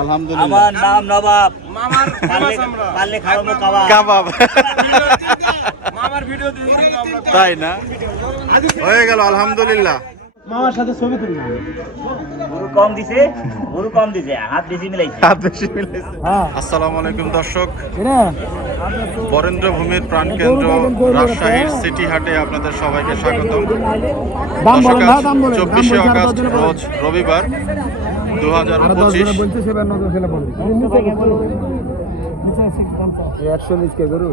আলহামদুলিল্লাহ। আমার নাম নবাব। মামার পারলে ফেমাস আমরা। পারলে খাওয়াবো কাবাব। কাবাব। মামার ভিডিও তাই না? হয়ে গেল আলহামদুলিল্লাহ। মামার সাথে ছবি তুললাম গরু কম দিছে গরু কম দিছে হাত বেশি মিলাইছে। হাত বেশি মিলেছে হ্যাঁ। আসসালামু আলাইকুম দর্শক। বরেন্দ্র ভূমির প্রাণকেন্দ্র রাজশাহীর সিটি হাটে আপনাদের সবাইকে স্বাগতম। চব্বিশে আগস্ট রোজ রবিবার। দু হাজার পঁচিশ। একশো নিচকে গরু?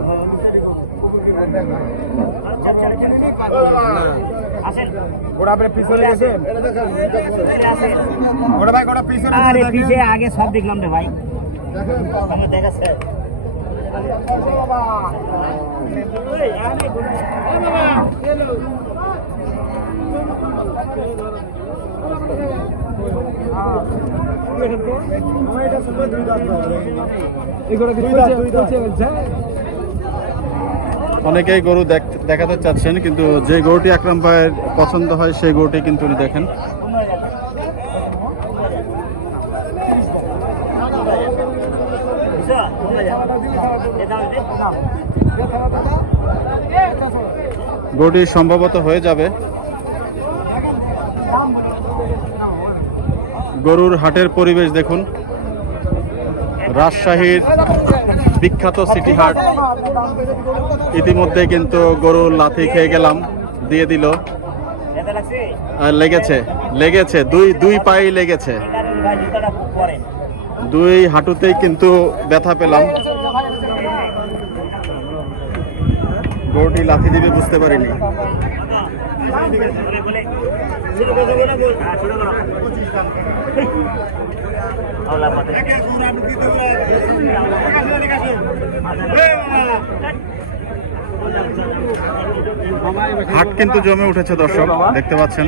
ওরা পিছনে আসেন। ওরা ভাই ওরা পিছনে আরে পিছে আগে সব দেখলাম রে ভাই। আমার দেখাচ্ছে। অনেকেই গরু দেখ- দেখাতে চাচ্ছেন, কিন্তু যে গরুটি আকরাম ভাইয়ের পছন্দ হয়, সেই গরুটি কিন্তু উনি দেখেন। গরুটি সম্ভবত হয়ে যাবে। গরুর হাটের পরিবেশ দেখুন। রাজশাহীর বিখ্যাত সিটি হাট। ইতিমধ্যে কিন্তু গরুর লাথি খেয়ে গেলাম, দিয়ে দিল। লেগেছে লেগেছে, দুই দুই পায়ে লেগেছে। দুই হাঁটুতেই কিন্তু ব্যথা পেলাম। গরুটি লাথি দিবে বুঝতে পারিনি। হাট কিন্তু জমে উঠেছে দর্শক দেখতে পাচ্ছেন।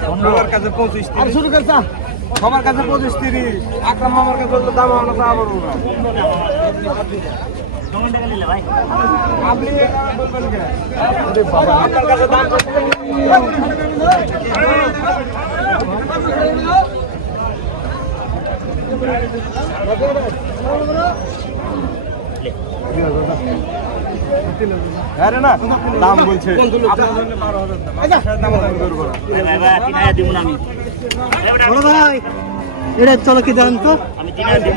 সবার কাছে পঁচিশ আর শুরু করছে সবার কাছে পঁচিশ তিরিশ। আকরাম মামার কাছে বললে দাম আমরা তা বলব না। কেমন টাকা নিলে ভাই আপনি বলবেন আপনার কাছে দাম না দাম বলছে এটা চলো কি দেন তো আমি তিন হাজার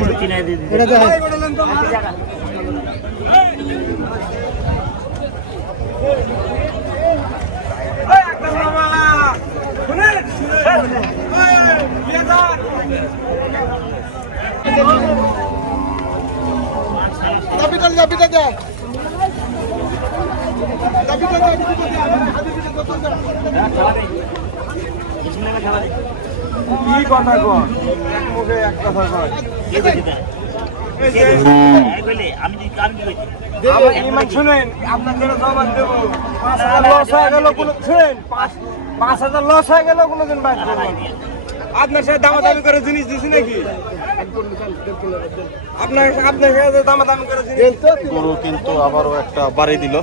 হাজার দিয়ে দিবো। এটা কি কথা কন এক মুখে এক কথা কয় আপনার সাথে দামাদামি করে জিনিস দিছি নাকি গরু কিন্তু আবারও একটা বাড়ি দিল।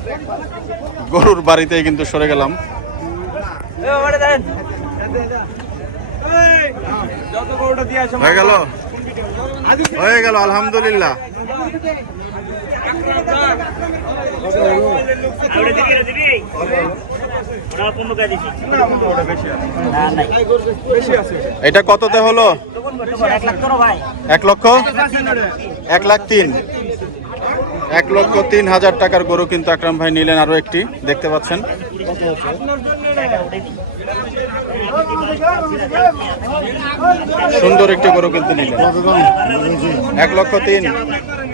গরুর বাড়িতে কিন্তু সরে গেলাম। হয়ে গেল? হয়ে গেল আলহামদুলিল্লাহ। এটা কততে হলো? এক লক্ষ? এক লাখ তিন। এক লক্ষ তিন হাজার টাকার গরু কিন্তু আকরাম ভাই নিলেন আরও একটি। দেখতে পাচ্ছেন। সুন্দর একটি গরু কিন্তু নিলেন। এক লক্ষ তিন।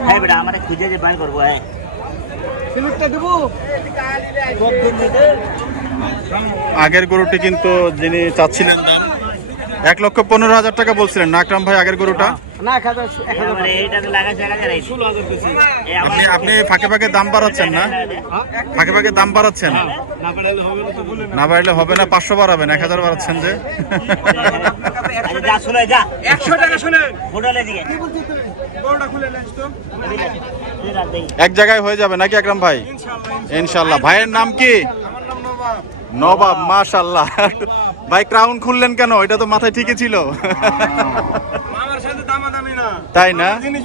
হ্যাঁ বেটা আমার খুঁজে যে বার করব হ্যাঁ আগের গরুটি কিন্তু যিনি চাচ্ছিলেন দাম এক লক্ষ পনেরো হাজার টাকা বলছিলেন না আকরাম ভাই আগের গরুটা আপনি আপনি ফাঁকে ফাঁকে দাম বাড়াচ্ছেন না ফাঁকে ফাঁকে দাম বাড়াচ্ছেন না বাড়লে হবে না পাঁচশো বাড়াবেন এক হাজার বাড়াচ্ছেন যে আচ্ছা, যা শুনে যা। একশো টাকা শুনেন হোটেলে দিকে। গরুটা খুলে নেন তো এক জায়গায় হয়ে যাবে নাকি আকরাম ভাই? ইনশাল্লাহ ভাইয়ের নাম কি? আমার নাম নবাব। নবাব মাশাল্লাহ ভাই ক্রাউন খুললেন কেন? এটা তো মাথায় ঠিকই ছিল। আমার সাথে দামাদামি না। তাই না? জিনিস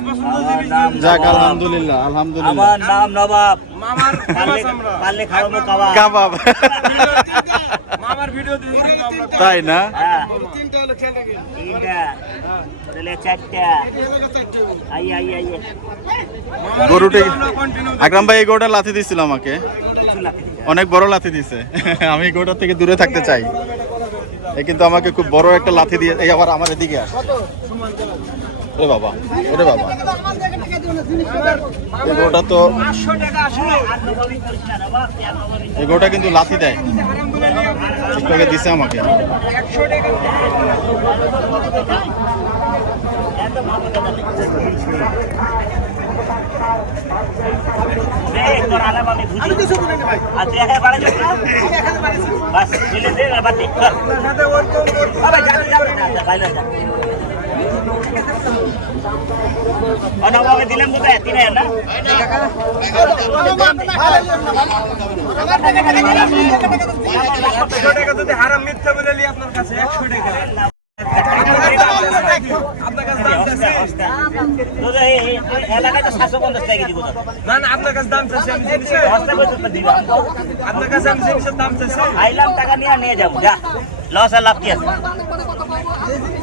যাক আলহামদুলিল্লাহ আলহামদুলিল্লাহ। আমার নাম নবাব। মামার কাবাব মামার ভিডিও দিয়ে কিন্তু আমরা তাই না? হ্যাঁ। গরুটি আকরাম ভাই এই গরুটা লাথি দিছিল আমাকে। অনেক বড় লাথি দিছে। আমি এই গরুটার থেকে দূরে থাকতে চাই। এ কিন্তু আমাকে খুব বড় একটা লাথি দিয়ে এই আবার আমার এদিকে আস। ওরে বাবা ওরে বাবা। এই গরুটা তো গরুটা কিন্তু লাথি দেয়। ঠিকঠাকে দিছে আমাকে। বাস চলে দে আর বাদ দে চল সাথে ওর তো ওর আবার যাবে যাবে না যা বাইরে যা অনবাবে দিলাম কোথায় তিন হাজার না হারাম মিথ্যা বলে আপনার কাছে একশো টাকা আপনার কাছে দাম চাচ্ছি আপনার কাছে আমি জিনিসের দাম চাচ্ছি আইলাম, টাকা নিয়ে নিয়ে যাব, যা। লস আর লাভ কি আছে?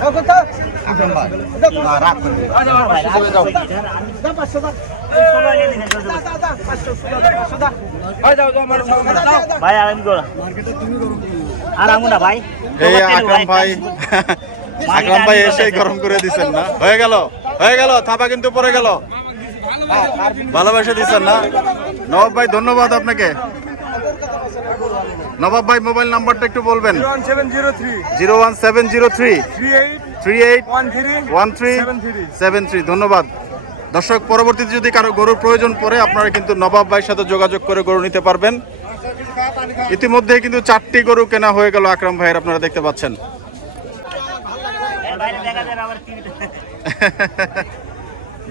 ভাই, ভাই আর আমি আর আমু না ভাই এই আকরাম ভাই। আকরাম ভাই এসে গরম করে দিছেন না। হয়ে গেল হয়ে গেল থাপা কিন্তু পড়ে গেল। ভালোবাসা দিচ্ছেন না? নবাব ভাই ধন্যবাদ আপনাকে। নবাব ভাই মোবাইল নাম্বারটা একটু বলবেন। Zero one seven zero three. Three. Eight one three seven three ধন্যবাদ। দর্শক পরবর্তীতে যদি কারও গরুর প্রয়োজন পড়ে আপনারা কিন্তু নবাব ভাইয়ের সাথে যোগাযোগ করে গরু নিতে পারবেন। ইতিমধ্যে কিন্তু চারটি গরু কেনা হয়ে গেল আকরাম ভাইয়ের আপনারা দেখতে পাচ্ছেন।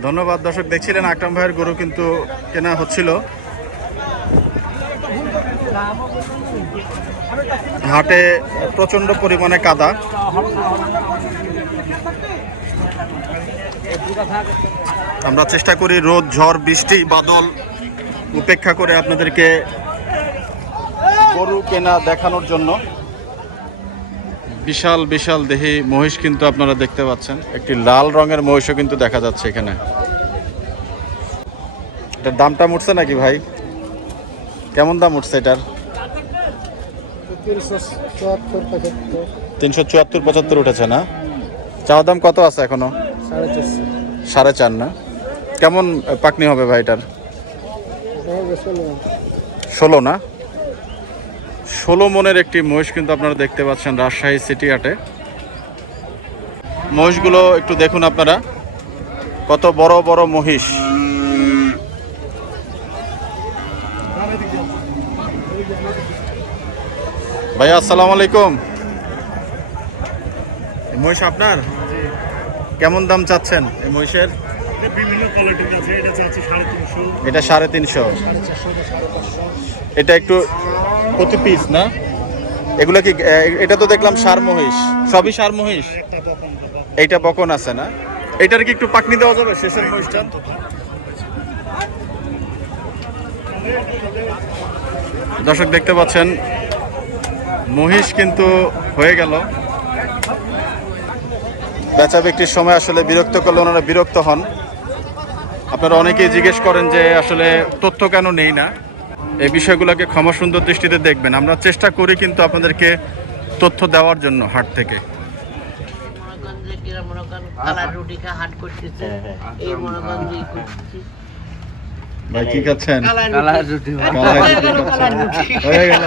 ধন্যবাদ দর্শক দেখছিলেন আকরাম ভাইয়ের গরু কিন্তু কেনা হচ্ছিল। হাটে প্রচণ্ড পরিমাণে কাদা। আমরা চেষ্টা করি রোদ, ঝড়, বৃষ্টি, বাদল উপেক্ষা করে আপনাদেরকে গরু কেনা দেখানোর জন্য। বিশাল বিশাল দেহি মহিষ কিন্তু আপনারা দেখতে পাচ্ছেন। একটি লাল রঙের মহিষও কিন্তু দেখা যাচ্ছে এখানে। এটার দামটা উঠছে নাকি ভাই? কেমন দাম উঠছে এটার? তিনশো চুয়াত্তর পঁচাত্তর উঠেছে না? চাওয়া দাম কত আছে এখনও? সাড়ে চার না? কেমন পাকনি হবে ভাই এটার ষোলো না? ষোলো মনের একটি মহিষ কিন্তু আপনারা দেখতে পাচ্ছেন রাজশাহী সিটি হাটে। মহিষগুলো একটু দেখুন আপনারা। কত বড় বড় মহিষ। ভাইয়া আসসালামু আলাইকুম। মহিষ আপনার? কেমন দাম চাচ্ছেন এই মহিষের? এটা সাড়ে তিনশো। এটা সাড়ে তিনশো। এটা একটু প্রতি পিস না? এগুলো কি এটা তো দেখলাম সার মহিষ। সবই সার মহিষ? এইটা বকন আছে না? এটার কি একটু পাকনি দেওয়া যাবে শেষের মহিষটা? দর্শক দেখতে পাচ্ছেন মহিষ কিন্তু হয়ে গেল। বেচা বিক্রির সময় আসলে বিরক্ত করলে ওনারা বিরক্ত হন। আপনারা অনেকেই জিজ্ঞেস করেন যে আসলে তথ্য কেন নেই না। এই বিষয়গুলোকে ক্ষমা সুন্দর দৃষ্টিতে দেখবেন। আমরা চেষ্টা করি কিন্তু আপনাদেরকে তথ্য দেওয়ার জন্য হাট থেকে। কালার হাট করতেছে। এই ভাই কি খাচ্ছেন? কালার রুটি। হয়ে গেল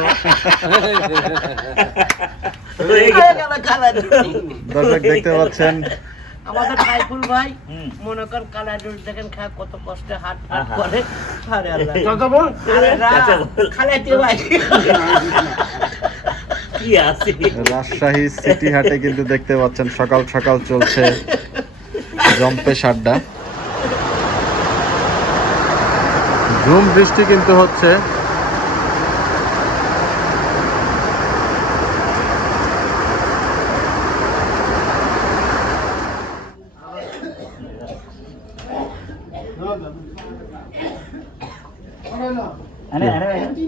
দর্শক দেখতে পাচ্ছেন। আমাদের সাইফুল ভাই মনে করেন দেখেন খা কত কষ্টে করে। আরে আল্লাহ। চাচা বল আরে রা চাচা বল। খালাইতে ভাই। রাজশাহী সিটি হাটে কিন্তু দেখতে পাচ্ছেন সকাল সকাল চলছে। জম্পে সাড্ডা ঝুম বৃষ্টি কিন্তু হচ্ছে।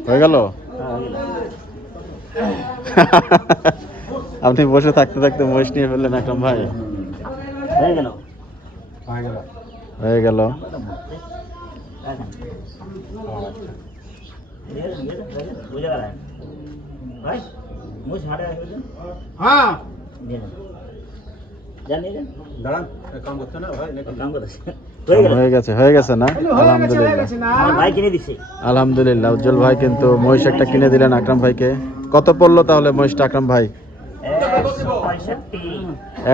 হয়ে গেল? আপনি বসে থাকতে থাকতে মহিষ নিয়ে ফেললেন একদম ভাই। হয়ে গেল। হয়ে গেল। ভাই হ্যাঁ হয়ে গেছে হয়ে গেছে না আলহামদুলিল্লাহ আমার ভাই কিনে দিছে আলহামদুলিল্লাহ উজ্জ্বল ভাই কিন্তু মহিষ একটা কিনে দিলেন আকরাম ভাইকে কত পড়ল তাহলে মহিষটা আকরাম ভাই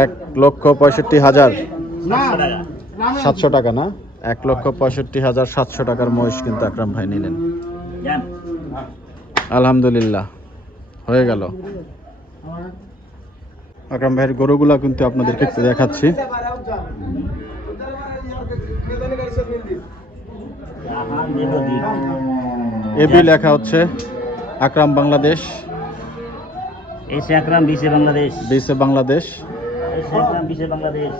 এক লক্ষ পঁয়ষট্টি হাজার সাতশো টাকা না এক লক্ষ পঁয়ষট্টি হাজার সাতশো টাকার মহিষ কিন্তু আকরাম ভাই নিলেন। আলহামদুলিল্লাহ হয়ে গেল। আকরাম ভাইয়ের গরুগুলা কিন্তু আপনাদেরকে একটু দেখাচ্ছি। এবি লেখা হচ্ছে আকরাম বাংলাদেশ। এসে আকরাম বাংলাদেশ। বিসে বাংলাদেশ। এসে আকরাম বাংলাদেশ।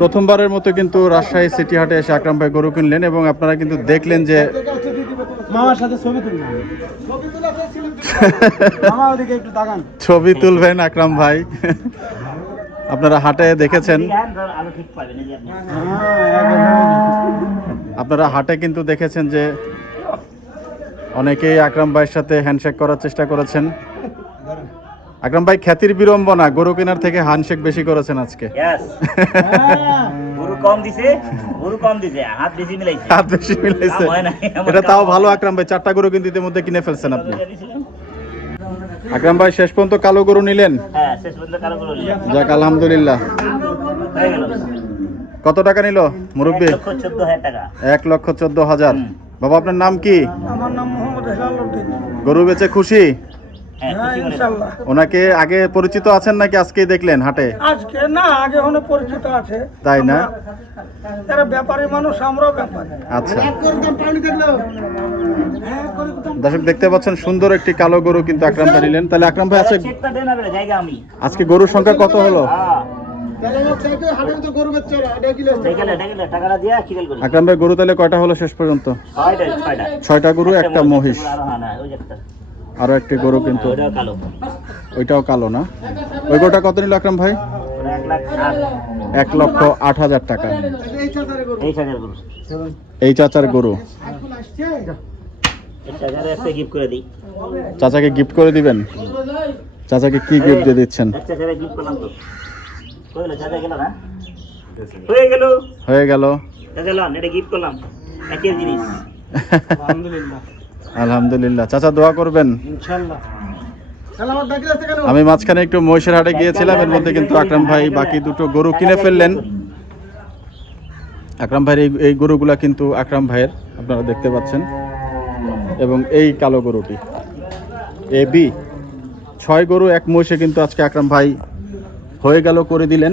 প্রথমবারের মতো কিন্তু রাজশাহী সিটি হাটে এসে আকরাম ভাই গরু কিনলেন এবং আপনারা কিন্তু দেখলেন যে ছবি তুলবেন আকরাম ভাই। আপনারা হাটে দেখেছেন। আপনারা হাটে কিন্তু দেখেছেন যে অনেকেই আকরাম ভাইয়ের সাথে হ্যান্ডশেক করার চেষ্টা করেছেন। আকরাম ভাই খ্যাতির বিড়ম্বনা গরু কেনার থেকে হ্যান্ডশেক বেশি করেছেন আজকে. গরু কম দিছে গরু কম দিছে হাত বেশি মিলাইছে। হাত বেশি এটা তাও ভালো। আকরাম ভাই চারটা গরু কিন্তু ইতিমধ্যে কিনে ফেলছেন আপনি? আকরাম ভাই শেষ পর্যন্ত কালো গরু নিলেন? হ্যাঁ শেষ পর্যন্ত কারও গরু নিলাম। যাক আলহামদুলিল্লাহ। কত টাকা নিল মুরব্বী? এক লক্ষ চোদ্দ হাজার টাকা। এক লক্ষ চোদ্দ হাজার। বাবা আপনার নাম কি? আমার নাম মোহাম্মদ গরু বেচে খুশি? ওনাকে আগে পরিচিত আছেন নাকি আজকেই দেখলেন হাটে? আজকে না আগে হলো পরিচিত আছে। তাই না? এরা ব্যাপারী মানুষ আমরাও ব্যাপারী। আচ্ছা। দর্শক দেখতে পাচ্ছেন সুন্দর একটি কালো গরু কিন্তু আকরাম ভাই নিলেন। তাহলে আকরাম ভাই আছে আজকে গরুর সংখ্যা কত হলো? হ্যাঁ আকরাম ভাই গরু তাহলে কয়টা হলো শেষ পর্যন্ত? ছয়টা গরু একটা মহিষ। আরও না ওই যে একটা গরু কিন্তু। ওইটাও কালো না। ওই গরুটা কত নিল আকরাম ভাই? এক লক্ষ আট হাজার টাকা। এই চাচার গরু। চাচাকে গিফট করে দিবেন? চাচাকে কি গিফট দিয়ে দিচ্ছেন? হয়ে গেল। হয়ে গেল এটা গিফট করলাম। জিনিস। আলহামদুলিল্লাহ চাচা দোয়া করবেন? আমি মাঝখানে একটু মহিষের হাটে গিয়েছিলাম এর মধ্যে কিন্তু আকরাম ভাই বাকি দুটো গরু কিনে ফেললেন। আকরাম ভাইয়ের এই এই গরুগুলা কিন্তু আকরাম ভাইয়ের আপনারা দেখতে পাচ্ছেন। এবং এই কালো গরুটি। এ বি ছয় গরু এক মহিষে কিন্তু আজকে আকরাম ভাই হয়ে গেল করে দিলেন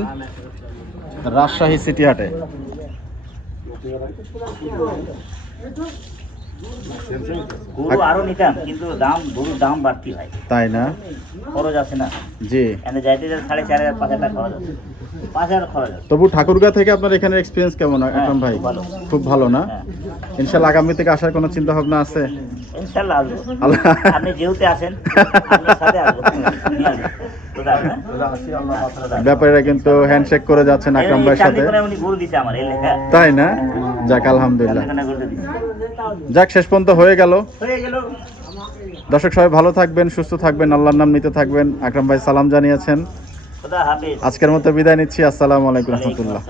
রাজশাহী সিটি হাটে। গরু আরও নিতাম কিন্তু দাম গরুর দাম বাড়তি হয়। তাই না? খরচ আছে না। জি। এখানে যাইতে যাইতে সাড়ে চার হাজার পাঁচ হাজার খরচ আছে। পাঁচ হাজার খরচ আছে। তবু ঠাকুরগা থেকে আপনার এখানে এক্সপিরিয়েন্স কেমন ভাই? খুব ভালো। না? হ্যাঁ। ইনশাল্লাহ আগামী থেকে আসার কোনো চিন্তা ভাবনা আছে? ইনশাল্লাহ আসব। আপনি যেহেতু আছেন আপনার সাথে আসব। খোদা হাফেজ, হ্যাঁ? ব্যাপারীরা কিন্তু হ্যান্ডশেক করে যাচ্ছেন আকরাম ভাইয়ের সাথে। তাই না? যাক আলহামদুলিল্লাহ। যাক শেষ পর্যন্ত হয়ে গেল। দর্শক সবাই ভালো থাকবেন সুস্থ থাকবেন আল্লাহর নাম নিতে থাকবেন। আকরাম ভাই সালাম জানিয়েছেন। আজকের মতো বিদায় নিচ্ছি। আসসালামু আলাইকুম রহমতুল্লাহ।